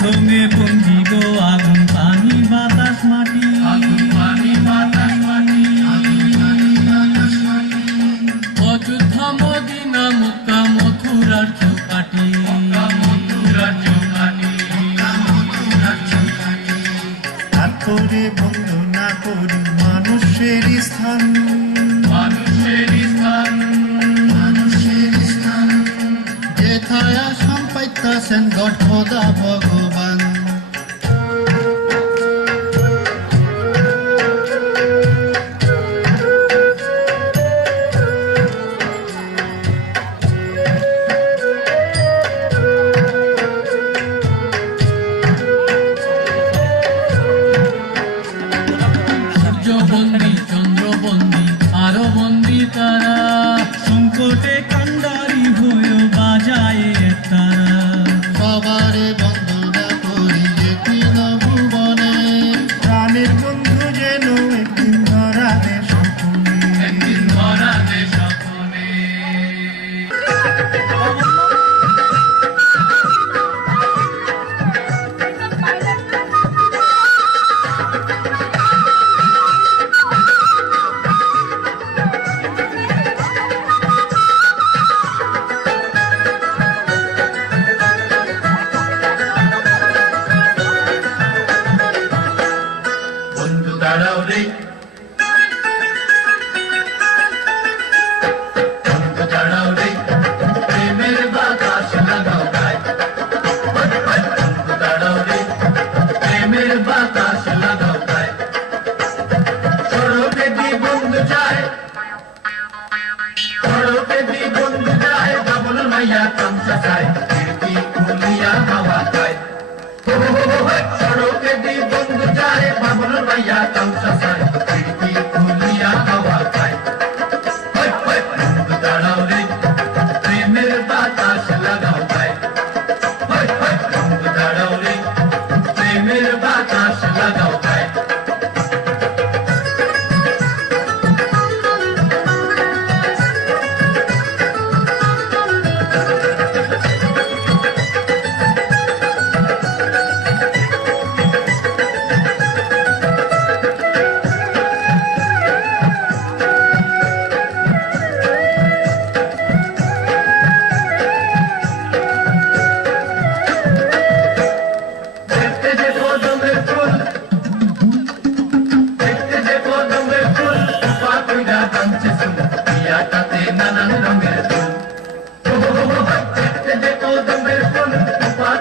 প্রথমে বন্দিব আগুন পানি বাতাস মাটি, অযোধ্যা মদিনা মক্কা মথুরার চৌপাটি, তারপরে বন্দনা করি মানুষের স্থান, যেথায় আসাম পাইতাছেন গড খোদা ভগবান। সূর্যবন্দী চন্দ্রবন্দী আরো বন্দী তারা, সংকটে কান্ডারি হয়ে বাজায় তারা। সবারে বন্দনা করি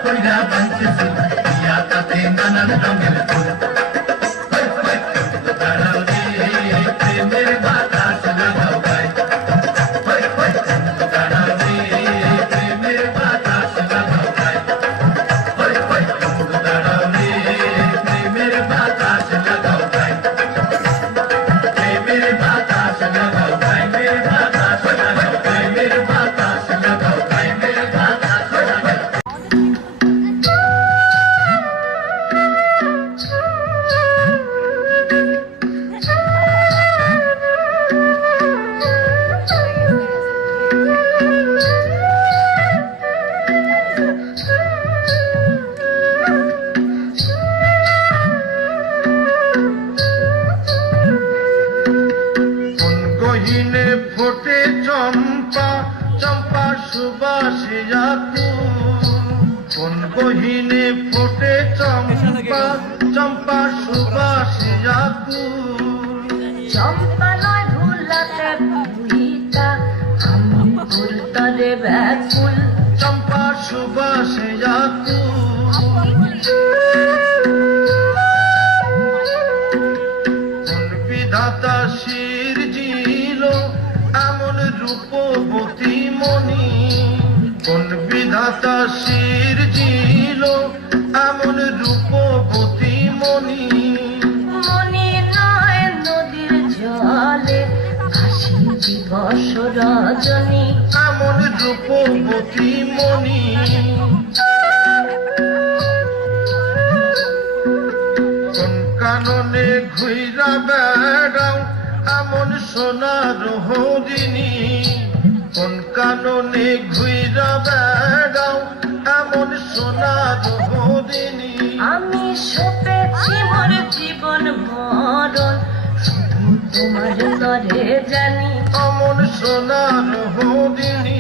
কইরা বানতেছি দিয়া তাতে নানান রঙের ফুল দাঁড়াও রে প্রেমের বাতাস লাগাও গায় দাঁড়াও রে প্রেমের বাতাস লাগাও গায় দাঁড়াও রে প্রেমের বাতাস লাগাও গায় প্রেমের বাতাস লাগাও গায় মেরে বাতাস লাগাও গায় মেরে বাতাস লাগাও গায় মেরে বাতাস লাগাও গহিনে ফোটে চম্পা চম্পা সুবাসে কোন গহিনে ফোটে চম্পা চম্পা সুবাসে চম্পা নয় ভুলাতে ভুলিতা আমি ফুলতরে ব্যাকুল চম্পা সুবাসে কোন বিধাতা শির জিল এমন রূপবতী মণি কোন বিধাতা শির জিল এমন রূপবতী মণি মনে নয় নদীর জলে ভাসি দিবস রজনী এমন রূপবতী মণি কোন কাননে ঘুইরা বেড়াও এমন সোনার হরিণী কোন কাননে ঘুইরা বেড়াও এমন সোনার হরিণী আমি সপেছি মোর জীবন মরণ শুধু তোমার তরে জানি অমন সোনার হরিণী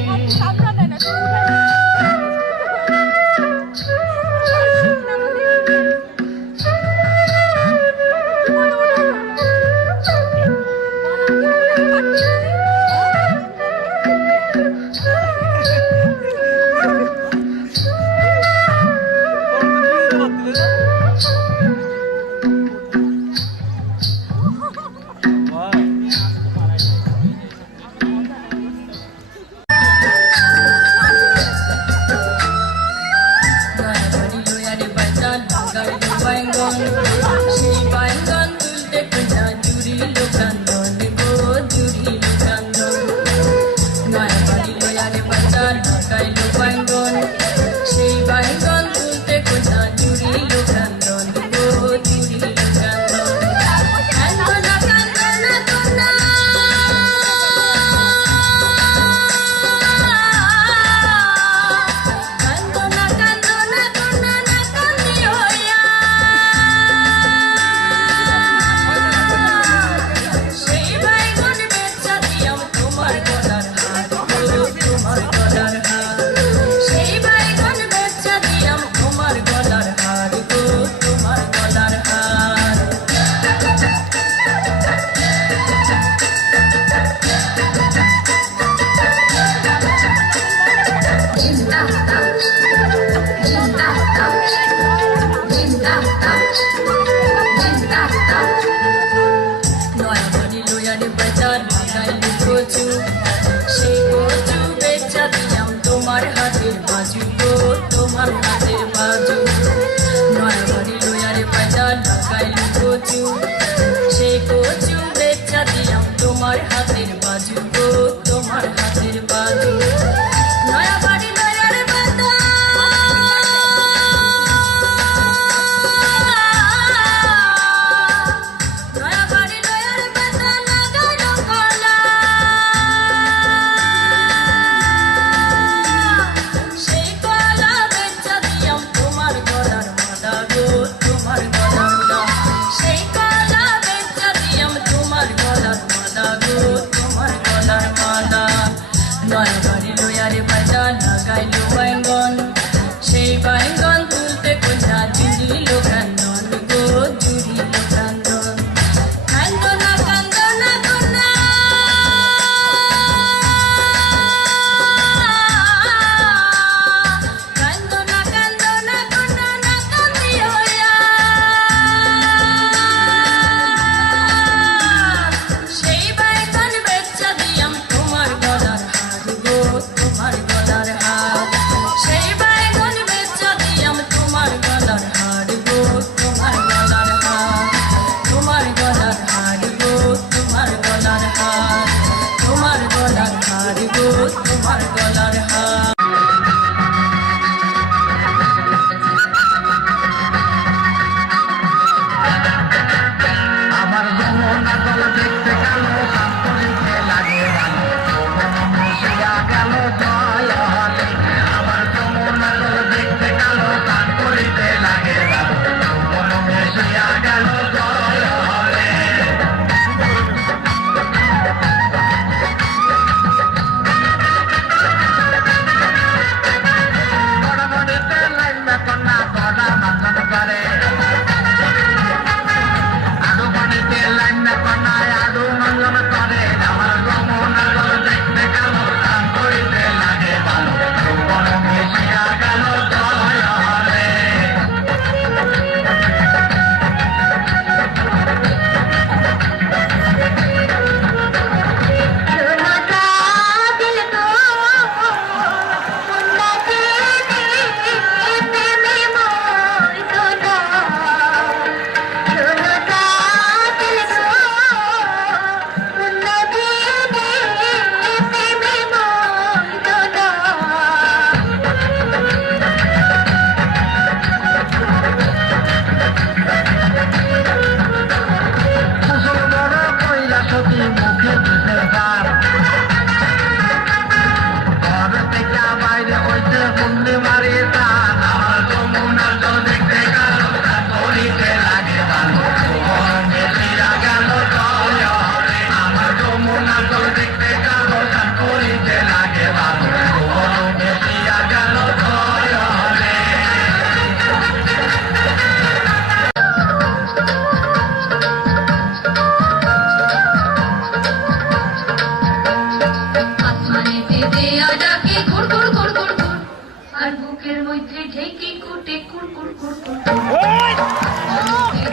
কুর কুর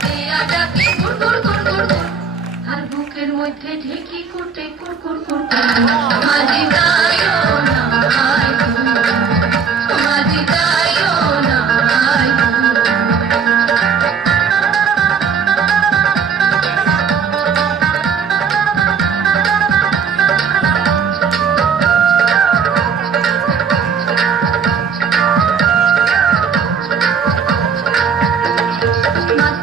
দেয়া ডাকে কুর কুর কুর কুর কুর আর বুকের মধ্যে ঢেকি কুটে কুর কুর কুর মাঝি গায়ো না মাঝি গায়ো না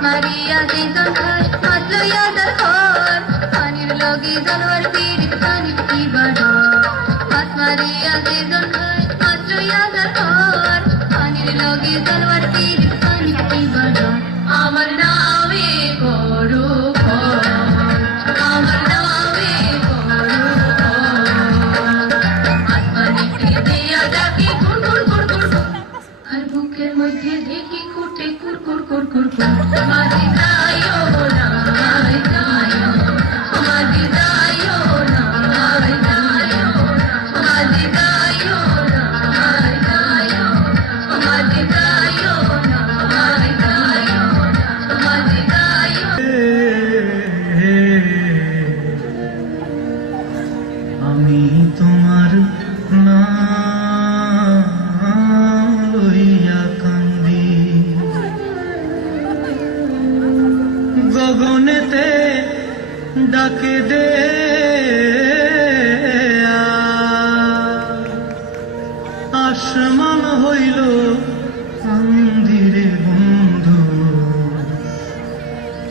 মারিয়া যেজন খায় মাছ লইয়া তার ঘর পানির লগে জানোয়ার পীড়িত পানি কি বাড়ো মাছ মারিয়া যেজন খায় মাছ লইয়া তার ঘর পানির লগে জানোয়ার পীড়িত পানি কি বাড়ো আমার নামে করো আমার নামে করো আসমানিকে দিয়া ডাকে কুর কুর কুর কুর আর বুকের মধ্যে ঢেকি কুটে কুর কুর কুর কুর কুর মাঝি যাইও না যাইও মাঝি যাইও না যাইও মাঝি যাইও না যাইও মাঝি যাইও না যাইও মাঝি যাইও আমি তোমার না লইয়া কান্দি গগনেতে ডাকে দে আসমান হইল মন্দিরে বন্ধু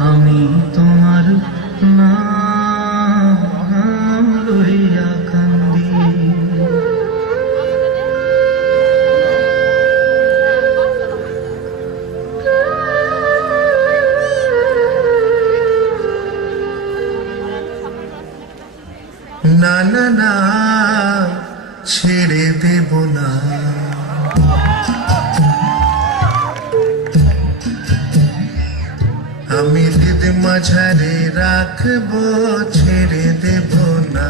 আমি তোমার না লইয়া কান্দি না না না ছেড়ে দেব না আমি হৃদ মাঝারে রাখবো ছেড়ে দেব না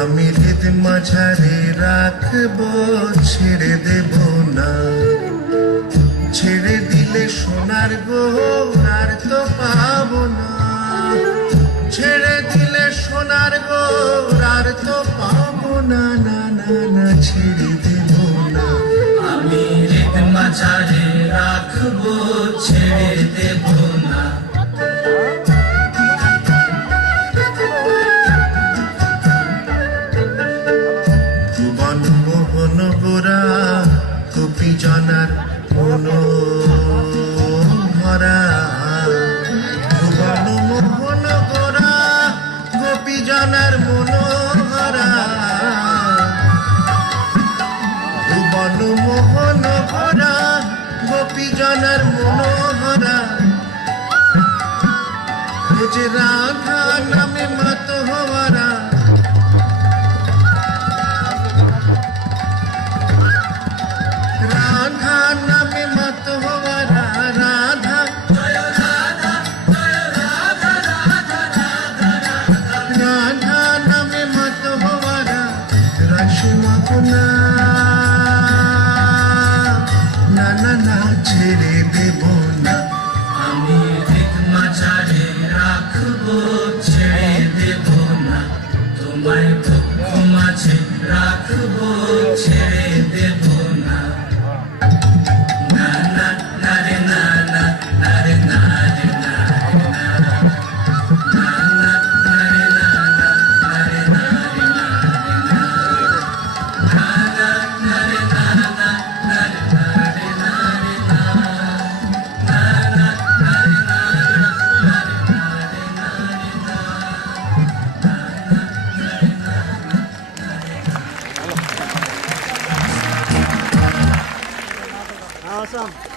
আমি হৃদ মাঝারে রাখবো ছেড়ে দেব না ছেড়ে দিলে সোনার গো আর তো পাবো না ছেড়ে দিলে সোনার গো আর তো পাবো না না না না ছেড়ে দেব না আমি হৃদ মাঝারে রাখবো ছেড়ে দেব না ভুবন মোহন গোরা গোপী জনার মন ভরা ভুবন মোহন গোরা গোপী জনার মন ভরা ভুবন মোহন গোরা গোপী জনার মন ভরা যে রাধা নামে মত হওয়ারা রাধা নামে মত হওয়ারা রাধা রাধা নামে মত হওয়ারা রসমনা না না না ছেড়ে দেব না আমি হৃদ মাঝারে রাখবো ছেড়ে দেব না তোমায় দুঃখ মাঝে রাখবো ছেড়ে দেব না না না না রে না না না রে না রে না রে না না না না রে না না রে না রে না না না রে না না না রে না রে না রে না Awesome.